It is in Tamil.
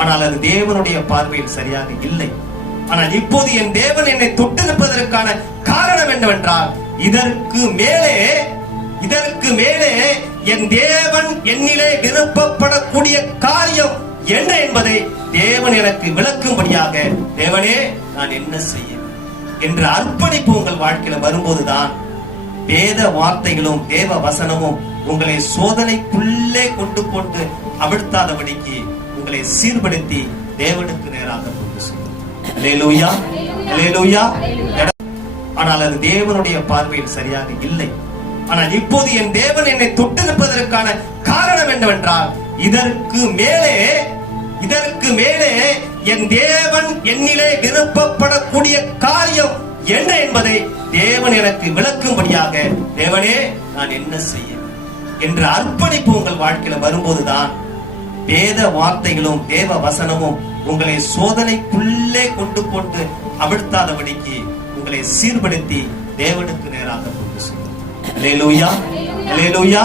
ஆனால் அது தேவனுடைய பார்வையில் சரியாக இல்லை. ஆனால் இப்போது என் தேவன் என்னை தொட்டிருப்பதற்கான காரணம் என்னவென்றால், இதற்கு மேலே என் தேவன் என்னிலே விருப்பப்படக்கூடிய காரியம் என்ன என்பதை தேவன் எனக்கு விளக்கும்படியாக, தேவனே நான் என்ன செய்ய என்ற அர்ப்பணிப்பு உங்கள் வாழ்க்கையில வரும்போதுதான் வேத வார்த்தைகளும் தேவ வசனமும் உங்களை சோதனைக்குள்ளே கொண்டு அவிழ்த்தாதபடிக்கு உங்களை சீர்படுத்தி தேவனுக்கு நேராக கொண்டு செல்லும். அல்லேலூயா, அல்லேலூயா. ஆனால் அது தேவனுடைய பார்வையில் சரியாக இல்லை. ஆனால் இப்போது என் தேவன் என்னை தொட்டிருப்பதற்கான காரணம் என்னவென்றால், இதற்கு மேலே என் தேவன் என்னிலே விருப்பப்படக்கூடிய காரியம் என்ன என்பதை தேவன் எனக்கு விளக்கும்படியாக, தேவனே நான் என்ன செய்ய என்ற அர்ப்பணிப்பு உங்கள் வாழ்க்கையில வரும்போதுதான் வேத வார்த்தைகளும் தேவ வசனமும் உங்களை சோதனைக்குள்ளே கொண்டு அவிழ்த்தாதபடிக்கு உங்களை சீர்படுத்தி தேவனுக்கு நேராக கொண்டு செல்லும். அல்லேலூயா, அல்லேலூயா.